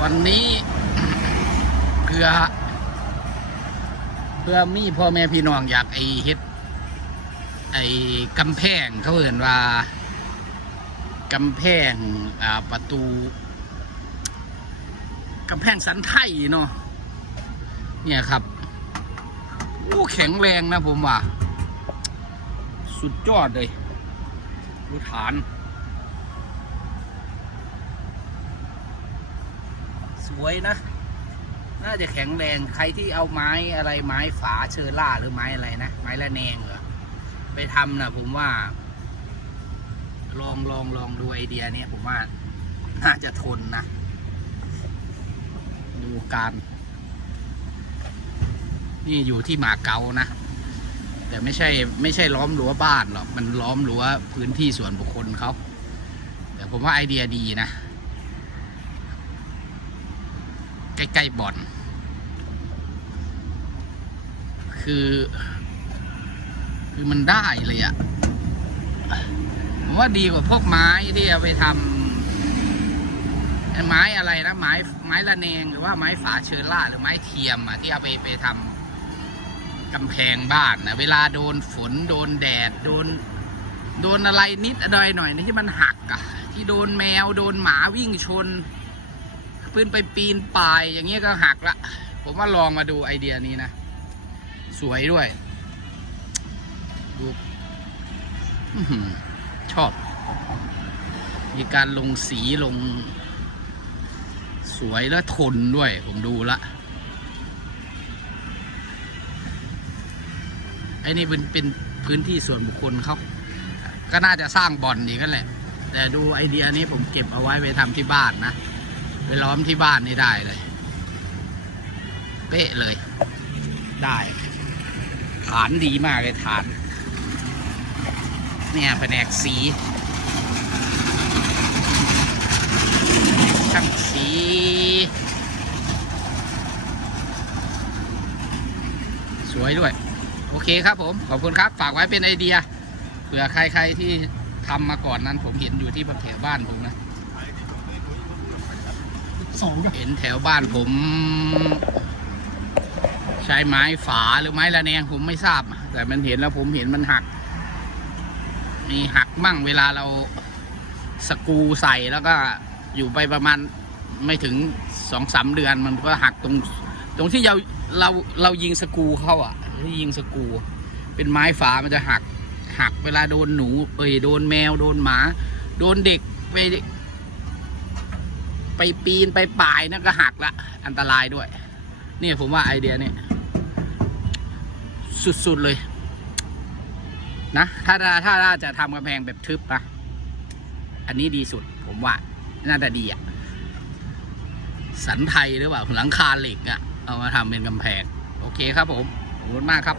วันนี้เพื่อ เพื่อมีพ่อแม่พี่น้องอยากไอเฮ็ด ไอกำแพงเขาเห็นว่ากำแพงประตูกำแพงสันไทยเนาะเนี่ยครับโอ้แข็งแรงนะผมว่า สุดยอดเลยดูฐาน สวยนะ น่าจะแข็งแรงใครที่เอาไม้อะไรไม้ฝาเชอร่าหรือไม้อะไรนะ ไม้ละแนงเหรอไปทำนะผมว่า ลองลองลองดูไอเดียเนี้ยผมว่า น่าจะทนนะ ดูการ นี่อยู่ที่หมาเกานะแต่ไม่ใช่ไม่ใช่ล้อมรั้วบ้านหรอก มันล้อมรั้วพื้นที่ส่วนบุคคลเขาแต่ผมว่าไอเดียดีนะ ใกล้ๆบ่อน คือ คือมันได้เลยอะผมว่าดีกว่าพวกไม้ที่เอาไปทำไม้อะไรนะไม้ไม้ละแนงหรือว่าไม้ฝาเชอร่าหรือไม้เทียมอะที่เอาไปไปทำกำแพงบ้านนะเวลาโดนฝนโดนแดดโดนโดนอะไรนิดอะไรหน่อยนี่ที่มันหักอะที่โดนแมวโดนหมาวิ่งชน ปืนไปปีนป่ายอย่างเงี้ยก็หักละ ผมว่าลองมาดูไอเดียนี้นะ สวยด้วยดูชอบ มีการลงสีลง สวยและทนด้วย ผมดูละไอ้นี่เป็นเป็นพื้นที่ส่วนบุคคลเขาก็น่าจะสร้างบ่อนอีกนั่นแหละ แต่ดูไอเดียนี้ผมเก็บเอาไว้ไปทำที่บ้านนะ ไปล้อมที่บ้านนี่ได้เลย เป๊ะเลย ได้ฐานดีมากเลยฐาน เนี่ยแผนกสีช่างสีสวยด้วย โอเคครับผม ขอบคุณครับ ฝากไว้เป็นไอเดียเผื่อใครๆที่ทำมาก่อนนั้นผมเห็นอยู่ที่แถวบ้านผมนะ สองเห็นแถวบ้านผม ใช้ไม้ฝาหรือไม้ระแนงผมไม่ทราบ แต่มันเห็นแล้วผมเห็นมันหัก มีหักมั่งเวลาเราสกูใส่แล้วก็อยู่ไปประมาณไม่ถึงสองสามเดือนมันก็หักตรง ตรงที่เราเราเรายิงสกูเข้าอะที่ยิงสกู เป็นไม้ฝามันจะหักหักเวลาโดนหนูเอ้ยโดนแมวโดนหมา โดนเด็กไป ไปปีนไปป่ายนั่นก็หักละ อันตรายด้วยเนี่ยผมว่าไอเดียนี่สุด ๆ เลย นะถ้าถ้าถ้าถ้าจะทำกำแพงแบบทึบนะอันนี้ดีสุด ผมว่า น่าจะดีอะสันไทยหรือเปล่าหลังคาเหล็กอะเอามาทำเป็นกำแพง โอเคครับผมขอบคุณมากครับ